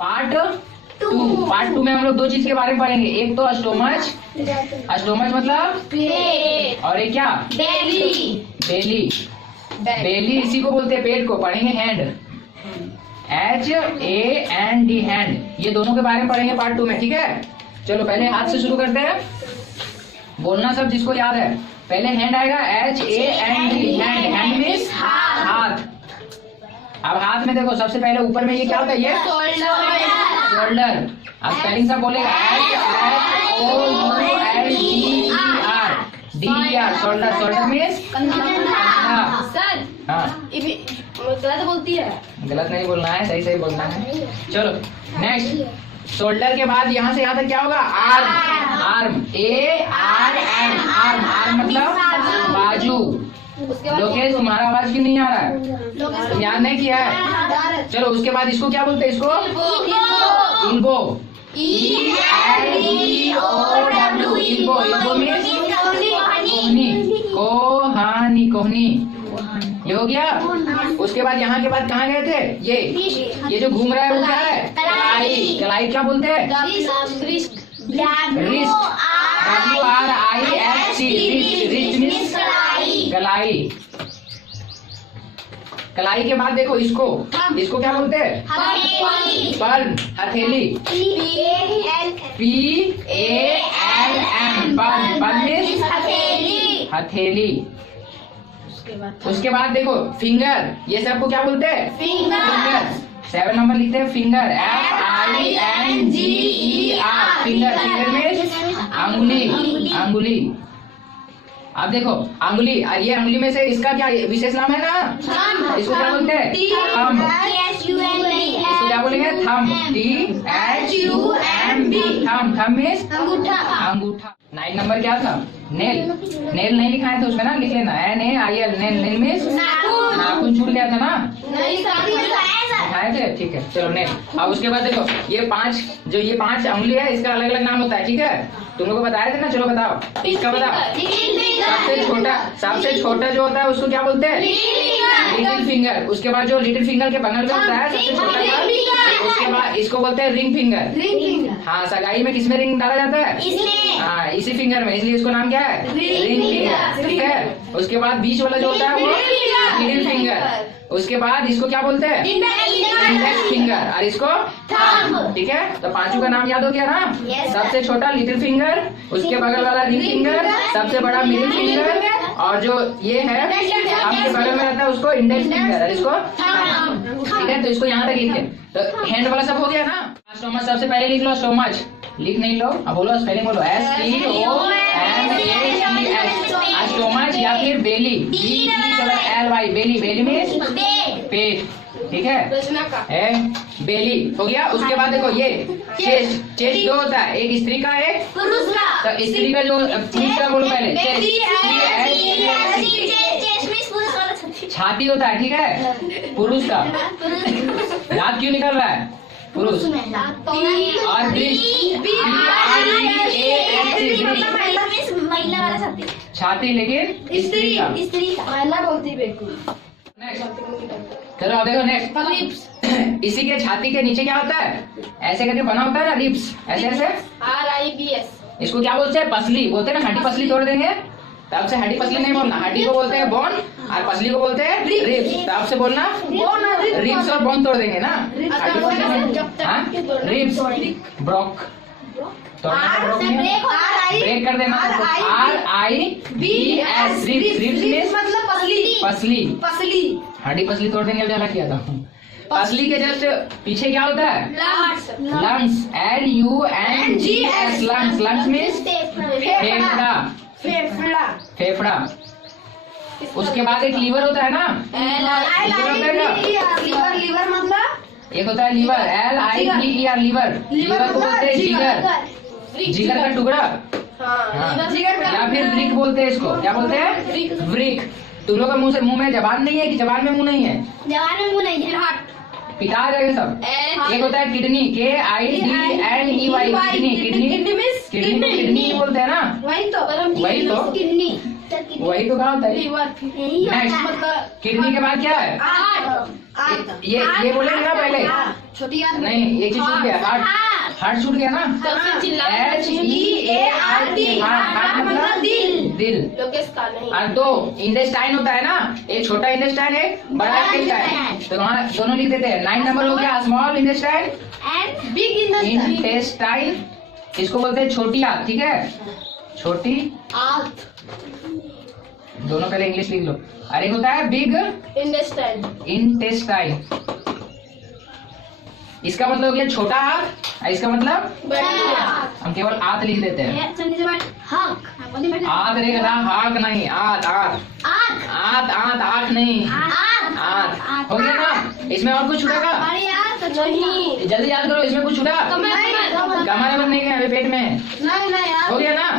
Part 2 में हम लोग दो चीज के बारे में पढ़ेंगे। एक तो स्टोमच, स्टोमच मतलब पेट, और एक क्या बेली, बेली। बेली इसी को बोलते हैं पेट को। पढ़ेंगे हैंड, HAND हैंड, ये दोनों के बारे में पढ़ेंगे पार्ट 2 में, ठीक है। चलो पहले हाथ से शुरू करते हैं, बोलना सब जिसको याद है। पहले हैंड आएगा HAND, हैंड, हैंड मीन्स हाथ। अब हाथ में देखो सबसे पहले ऊपर में ये क्या होता है, ये शोल्डर। अब स्पेलिंग सब बोलेगा SHOULDER, shoulder. Shoulder means sir हाँ, गलत बोलती है। गलत नहीं बोलना है, सही सही बोलना है। चलो नेक्स्ट, शोल्डर के बाद यहाँ से यहाँ तक क्या होगा, arm. Arm ARM, arm. Arm मतलब बाजू। लोकेश तुम्हारा आवाज क्यों नहीं आ रहा है, तुम याद नहीं किया है। चलो उसके बाद इसको क्या बोलते हैं, इसको Ilbo, ELBO, Ilbo. Ilbo means कोहनी, कोहनी। ये हो गया। उसके बाद यहाँ के बाद कहाँ गए थे, ये जो घूम रहा है वो क्या है, कलाई। कलाई क्या बोलते हैं, रिस्ट, WRIST, रिस्ट मीन्स कलाई। कलाई के बाद देखो इसको क्या बोलते हैं, पल्म, हथेली, PALM, पल्म मीन्स हथेली। उसके बाद देखो फिंगर, ये सबको क्या बोलते हैं, फिंगर। 7 नंबर लिखते हैं फिंगर, FINGER, फिंगर। फिंगर में अंगुली, अंगुली। अब देखो अंगुली, और ये अंगुली में से इसका क्या विशेष नाम है ना, इसको क्या बोलते हैं, थंब। इसको क्या बोलेंगे, thumb, THUMB, thumb. Thumb means अंगूठा। 9 नंबर क्या था, नेल। नेल नहीं लिखाए थे उसमें ना, लिख लेना NAIL, नेल। नेल मीन्स नाखून छूट गया था ना, लिखाए थे, ठीक है। चलो नेल। अब उसके बाद देखो ये 5 अंगुली है, इसका अलग अलग नाम होता है, ठीक है। तुम लोग को बताए थे ना, चलो बताओ इसका बताओ। सबसे छोटा जो होता है उसको क्या बोलते हैं, लिटिल फिंगर। उसके बाद जो लिटिल फिंगर के बगल में होता है सबसे छोटा, उसके बाद इसको बोलते हैं रिंग फिंगर। हाँ, सगाई में किसमें रिंग डाला जाता है, हाँ इसी फिंगर में, इसलिए इसको नाम क्या है, रिंग फिंगर, ठीक है। उसके बाद बीच वाला जो होता है वो मिडिल फिंगर। उसके बाद इसको क्या बोलते हैं, इंडेक्स फिंगर, और इसको थंब, ठीक है। तो 5 का नाम याद हो गया ना, सबसे छोटा लिटिल फिंगर, उसके बगल वाला रिंग फिंगर, सबसे बड़ा मिडिल फिंगर, और जो ये है आपके बगल में रहता है उसको इंडेक्स फिंगर, और इसको थंब, ठीक है। तो इसको यहाँ तक लिखे, तो हैंड वाला सब हो गया ना। स्टोमच सबसे पहले लिख लो, स्टोमच लिख नहीं लो, अब बोलो स्पेलिंग बोलो, STOMACH, स्टोमच। या फिर बेली, BELY, बेली। बेली मीन्स पेट, ठीक है, बेली हो गया। उसके बाद देखो ये चेस्ट। चेस्ट जो होता है, एक स्त्री का एक पुरुष का। तो स्त्री का जो पुरुष का बोलो पहले, छाती होता है, ठीक है, पुरुष का। दांत क्यों निकल रहा है, पुरुष। और छाती, लेकिन स्त्री का, महिला बोलती बिल्कुल। चलो अब देखो नेक्स्ट, इसी के छाती के नीचे क्या होता है, ऐसे करके बना होता है ना, रिब्स, ऐसे ऐसे, RIBS। इसको क्या बोलते हैं, पसली बोलते हैं ना। हड्डी पसली तोड़ देंगे, तब से हड्डी पसली नहीं बोलना, हड्डी को बोलते हैं बोन, और पसली को बोलते हैं रिब्स। तब से बोलना रिब्स और बोन तोड़ देंगे ना, हड्डी पसली, रिब्स, ब्रोक, ब्रेक कर देना। RIBS, रिब्स मतलब पसली, पसली, हड्डी पसली तोड़ देंगे, ज्यादा किया था। पसली के जस्ट पीछे क्या होता है, lungs, LUNGS, lungs. Lungs means फेफड़ा। उसके बाद एक लीवर होता है ना, लीवर मतलब एक होता है लीवर, LIVER, लीवर। लीवर को बोलते हैं जिगर, जिगर का टुकड़ा, या फिर ब्रिक बोलते हैं इसको। क्या बोलते हैं, ब्रिक। तुम लोग का मुंह में जबान नहीं है कि जबान में मुंह नहीं है, जबान में मुंह नहीं है, पिता रहेगा सब। एक होता है किडनी, KIDNEY, किडनी, किडनी बोलते हैं ना, वही तो कहा होता है। नेक्स्ट, किडनी के बाद क्या है, ये बोलेंगे ना पहले, छोटी आंत नहीं, एक चीज छूट गया, हार्ट। हार्ट छूट गया ना। HEART, हार्ट मतलब दिल। लोकेश का नहीं। और दो इंटेस्टाइन होता है ना, एक छोटा इंटेस्टाइन है, बड़ा इंटेस्टाइन। तो वहाँ दोनों लिख देते हैं। 9 नंबर हो गया small intestine and big intestine, इसको बोलते हैं छोटी आंत, ठीक है, छोटी आंत। दोनों पहले इंग्लिश लिख लो। और एक होता है बिग इंटेस्टाइन, इसका मतलब हो गया छोटा आंत, और इसका मतलब हम केवल आंत लिख देते हैं। आंत रहेगा ना, हाक नहीं, आंत आंत आंत आंत आंख नहीं, आंत हो गया ना। इसमें और कुछ छूटेगा? जल्दी याद करो, इसमें कुछ छूटा? कमर नहीं है, अभी पेट में है। हो गया ना।